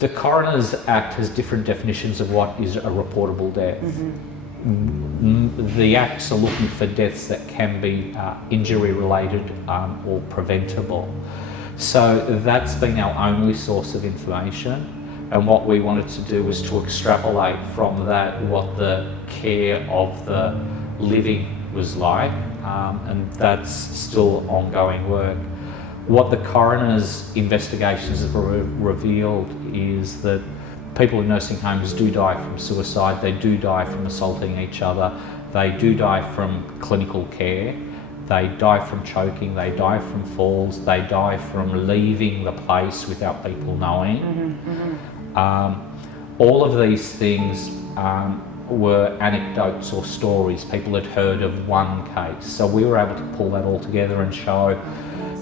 The Coroner's Act has different definitions of what is a reportable death. The acts are looking for deaths that can be injury related or preventable. So that's been our only source of information, and what we wanted to do was to extrapolate from that what the care of the living was like, and that's still ongoing work. What the coroner's investigations have revealed is that people in nursing homes do die from suicide, they do die from assaulting each other, they do die from clinical care, they die from choking, they die from falls, they die from leaving the place without people knowing. All of these things were anecdotes or stories. People had heard of one case. So we were able to pull that all together and show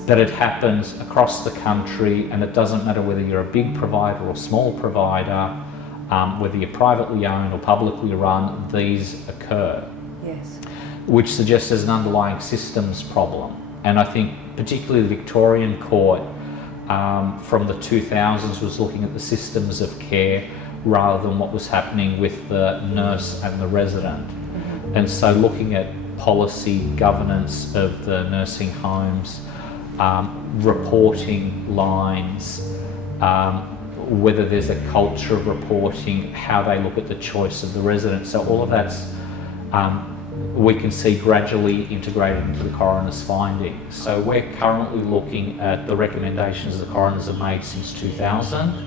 that it happens across the country, and it doesn't matter whether you're a big provider or small provider, whether you're privately owned or publicly run, these occur. Yes. Which suggests there's an underlying systems problem. And I think particularly the Victorian court from the 2000s was looking at the systems of care rather than what was happening with the nurse and the resident. And so looking at policy governance of the nursing homes, reporting lines, whether there's a culture of reporting, how they look at the choice of the resident. So all of that's, we can see gradually integrated into the coroner's findings. So we're currently looking at the recommendations the coroners have made since 2000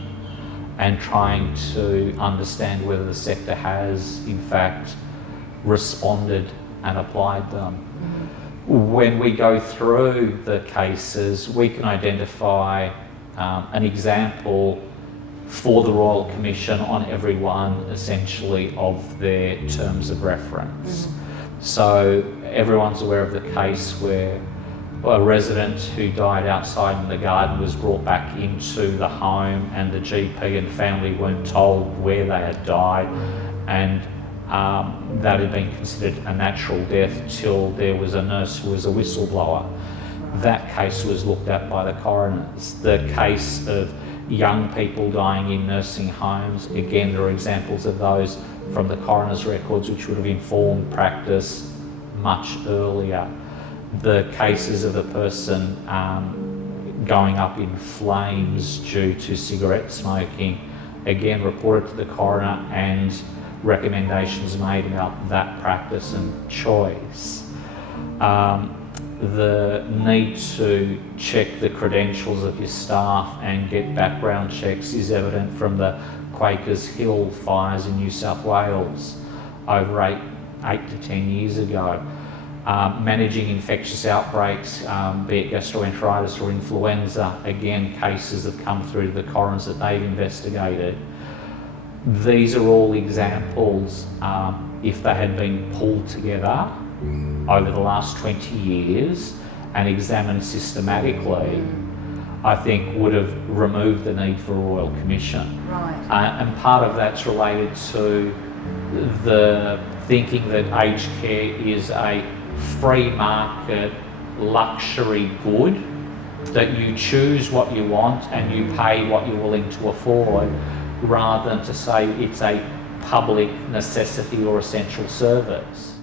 and trying to understand whether the sector has in fact responded and applied them. When we go through the cases, we can identify an example for the Royal Commission on every one, essentially, of their terms of reference. So everyone's aware of the case where a resident who died outside in the garden was brought back into the home, and the GP and family weren't told where they had died, and that had been considered a natural death till there was a nurse who was a whistleblower. That case was looked at by the coroners. The case of young people dying in nursing homes, again, there are examples of those from the coroner's records which would have informed practice much earlier. The cases of a person going up in flames due to cigarette smoking, again reported to the coroner, and recommendations made about that practice and choice. The need to check the credentials of your staff and get background checks is evident from the Quakers Hill fires in New South Wales over 8 to 10 years ago. Managing infectious outbreaks, be it gastroenteritis or influenza, again, cases have come through to the coroners that they've investigated. These are all examples, if they had been pulled together over the last 20 years and examined systematically, I think would have removed the need for a Royal Commission. Right. And part of that's related to the thinking that aged care is a free market luxury good, that you choose what you want and you pay what you're willing to afford, rather than to say it's a public necessity or essential service.